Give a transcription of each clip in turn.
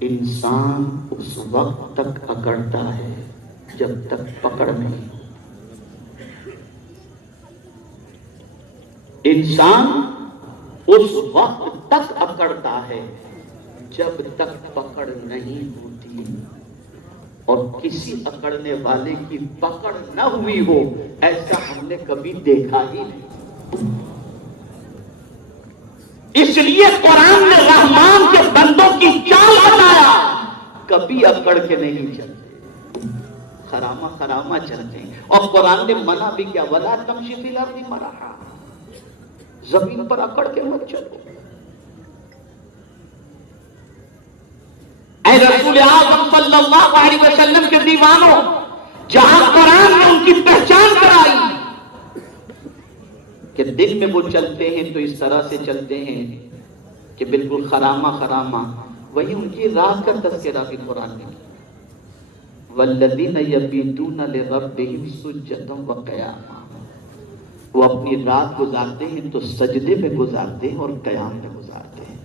انسان اس وقت تک اکڑتا ہے جب تک پکڑ نہیں ہو۔ انسان اس وقت تک اکڑتا ہے جب تک پکڑ نہیں ہوتی، اور کسی اکڑنے والے کی پکڑ نہ ہوئی ہو ایسا ہم نے کبھی دیکھا ہی نہیں۔ اس لیے قرآن نے رحمان کے بندوں کی چال بتایا، کبھی اکڑ کے نہیں چلتے، خرامہ خرامہ چلتے ہیں۔ اور قرآن نے منع بھی کیا، وَلَا تَمْشِ فِي الْأَرْضِ مَرَحًا، زمین پر اکڑ کے مت چلو۔ اے رسول اعظم صلی اللہ علیہ وسلم کے دیوانوں، جہاں قرآن نے ان کی پہچان کرائی کہ دل میں وہ چلتے ہیں تو اس طرح سے چلتے ہیں کہ بالکل خرامہ خرامہ، وہی ان کی رات کا تذکرہ بھی قرآن نے کیا، وَالَّذِينَ يَبِيتُونَ لِرَبِّهِمْ سُجَّدًا وَقِيَامًا، وہ اپنی رات گزارتے ہیں تو سجدے میں گزارتے ہیں اور قیام میں گزارتے ہیں۔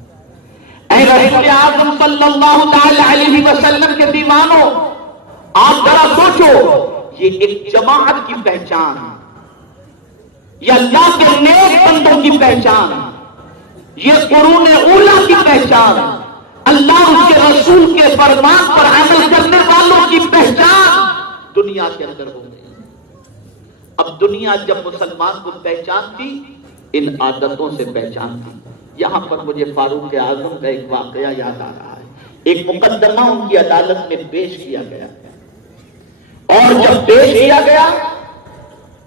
اے رسول اعظم صلی اللہ علیہ وسلم کے دیوانوں، آپ ذرا سوچو، یہ ایک جماعت کی پہچان، یہ اللہ کے نیک بندوں کی پہچان، یہ قرون اولیٰ کی پہچان، اللہ اس کے رسول کے فرمان پر عمل کرنے والوں کی پہچان دنیا کے اندر ہو گئی۔ اب دنیا جب مسلمان کو پہچانتی، ان عادتوں سے پہچانتی۔ یہاں پر مجھے فاروق اعظم کا ایک واقعہ یاد آ رہا ہے۔ ایک مقدمہ ان کی عدالت میں پیش کیا گیا، اور جب پیش کیا گیا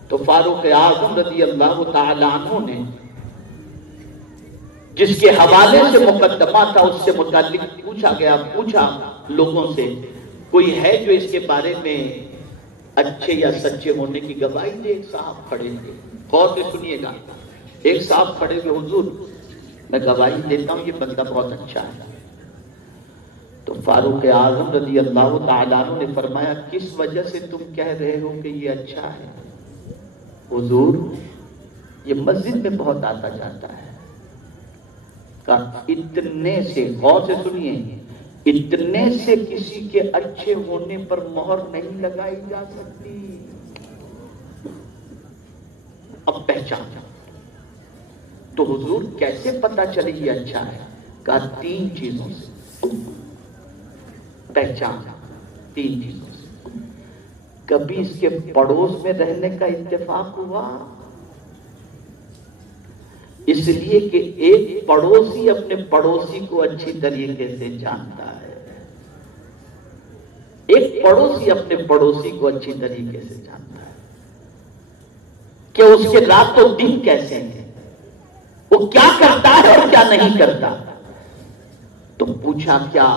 تو فاروق اعظم رضی اللہ تعالی عنہ نے جس کے حوالے سے مقدمہ تھا اس سے متعلق پوچھا لوگوں سے، کوئی ہے جو اس کے بارے میں اچھے یا سچے ہونے کی گواہی دے؟ ایک صاحب کھڑے تھے، غور سے سنیے گا، ایک صاحب کھڑے تھے، حضور میں گواہی دیتا ہوں یہ بندہ بہت اچھا ہے۔ تو فاروق اعظم رضی اللہ تعالیٰ عنہ نے فرمایا، کس وجہ سے تم کہہ رہے ہو کہ یہ اچھا ہے؟ حضور یہ مسجد میں بہت آتا جاتا ہے۔ کہا اتنے سے، غور سے سنیے، اتنے سے کسی کے اچھے ہونے پر مہر نہیں لگائی جا سکتی۔ اب پہچان، تو حضور کیسے پتا چلے یہ اچھا ہے؟ کہا تین چیزوں سے پہچان، تین چیزوں سے۔ کبھی اس کے پڑوس میں رہنے کا اتفاق ہوا، اس لیے کہ ایک پڑوسی اپنے پڑوسی کو اچھی طریقے سے جانتا ہے، ایک پڑوسی اپنے پڑوسی کو اچھی طریقے سے جانتا ہے کہ اس کے رات و دن کیسے ہیں، وہ کیا کرتا ہے اور کیا نہیں کرتا۔ تو پوچھا کیا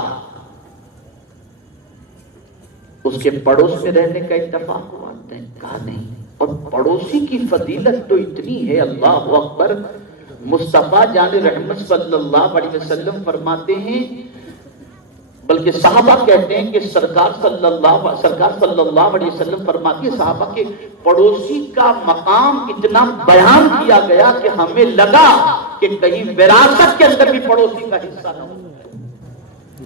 اس کے پڑوس میں رہنے کا اتفاق ہوا؟ کہا نہیں۔ اور پڑوسی کی فضیلت تو اتنی ہے، اللہ اکبر، مصطفیٰ جان رحمت صلی اللہ علیہ وسلم فرماتے ہیں، بلکہ صحابہ کہتے ہیں کہ سرکار صلی اللہ علیہ وسلم فرماتے ہیں صحابہ کے پڑوسی کا مقام اتنا بیان کیا گیا کہ ہمیں لگا کہ کہیں وراثت کے اندر بھی پڑوسی کا حصہ نہ ہو۔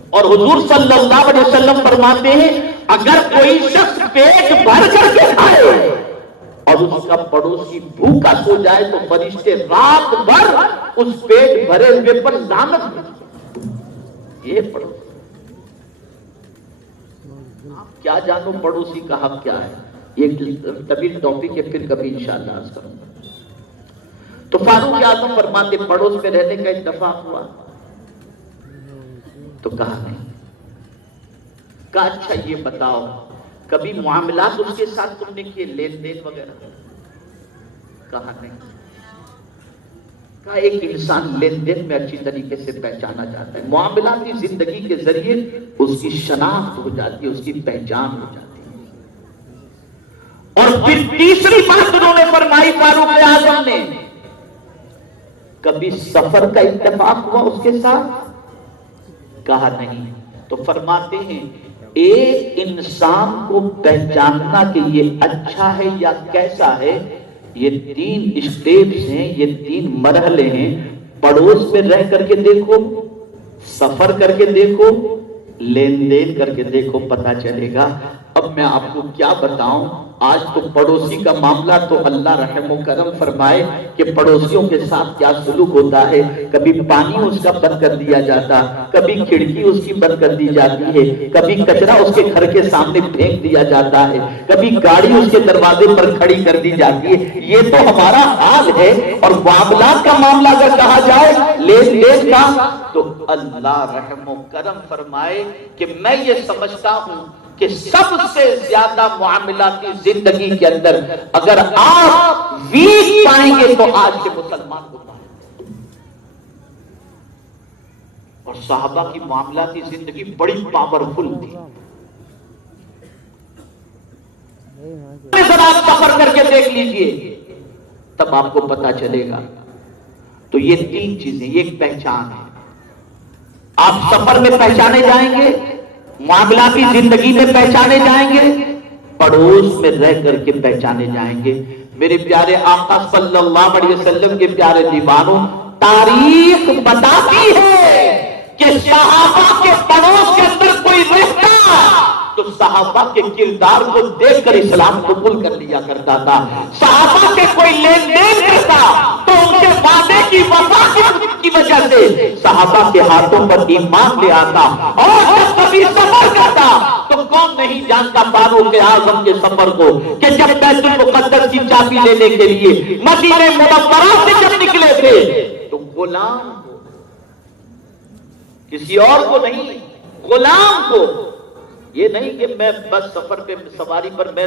اور حضور صلی اللہ علیہ وسلم فرماتے ہیں اگر کوئی شخص پیٹ بھر کر کے کھائے اور اس کا پڑوسی بھوکا سو جائے تو فرشتے رات بھر اس پیٹ بھرے ہوئے پر لعنت کرتے۔ یہ پڑوسی، آپ کیا جانو پڑوسی کا حق کیا ہے، یہ طویل ٹاپک ہے، پھر کبھی انشاءاللہ عرض کروں گا۔ تو فاروق اعظم فرماتے پڑوس میں رہنے کا اتفاق ہوا؟ تو کہا نہیں۔ کہا اچھا یہ بتاؤ کبھی معاملات اس کے ساتھ تم نے کیے، لین دین وغیرہ؟ کہا نہیں۔ کہا ایک انسان لین دین میں اچھی طریقے سے پہچانا جاتا ہے، معاملاتی زندگی کے ذریعے اس کی شناخت ہو جاتی ہے، اس کی پہچان ہو جاتی ہے۔ اور پھر تیسری بات انہوں نے فرمائی فاروق اعظم نے، کبھی سفر کا اتفاق ہوا اس کے ساتھ؟ کہا نہیں۔ تو فرماتے ہیں ایک انسان کو پہچاننا کہ یہ اچھا ہے یا کیسا ہے، یہ 3 اسٹیپس ہیں، یہ 3 مرحلے ہیں۔ پڑوس میں رہ کر کے دیکھو، سفر کر کے دیکھو، لین دین کر کے دیکھو پتہ چلے گا۔ اب میں آپ کو کیا بتاؤں، آج تو پڑوسی کا معاملہ تو اللہ رحم و کرم فرمائے کہ پڑوسیوں کے ساتھ کیا سلوک ہوتا ہے۔ کبھی پانی اس کا بند کر دیا جاتا، کبھی کھڑکی اس کی بند کر دی جاتی ہے، کبھی کچرا اس کے گھر کے سامنے پھینک دیا جاتا ہے، کبھی گاڑی اس کے دروازے پر کھڑی کر دی جاتی ہے۔ یہ تو ہمارا حال ہے۔ اور معاملات کا معاملہ اگر کہا جائے لین دین کا، تو اللہ رحم و کرم فرمائے کہ میں یہ سمجھتا ہوں کہ سب سے زیادہ معاملاتی زندگی کے اندر اگر آپ ویک پائیں گے تو آج کے مسلمان کو پائیں۔ اور صحابہ کی معاملاتی زندگی بڑی پاورفل تھی۔ ذرا سفر کر کے دیکھ لیجئے تب آپ کو پتا چلے گا۔ تو یہ تین چیزیں، یہ ایک پہچان ہے۔ آپ سفر میں پہچانے جائیں گے، معاملاتی زندگی میں پہچانے جائیں گے، پڑوس میں رہ کر کے پہچانے جائیں گے۔ میرے پیارے آقا صلی اللہ علیہ وسلم کے پیارے دیوانوں، تاریخ بتاتی ہے کہ صحابہ کے پڑوس کے اندر کوئی رہتا تو صحابہ کے کردار کو دیکھ کر اسلام قبول کر لیا کرتا تھا۔ صحابہ کے کوئی لین دین کرتا تو ان کے وعدے کی وفا کی وجہ سے صحابہ کے ہاتھوں پر ایمان لے آتا۔ اور جب کبھی سفر کرتا تو کون نہیں جانتا فاروق اعظم کے سفر کو کہ جب بیت المقدس کی چابی لینے کے لیے مدینہ منورہ سے جب نکلے تھے تو غلام کو، کسی اور کو نہیں، غلام کو، یہ نہیں کہ میں بس سفر پہ سواری پر میں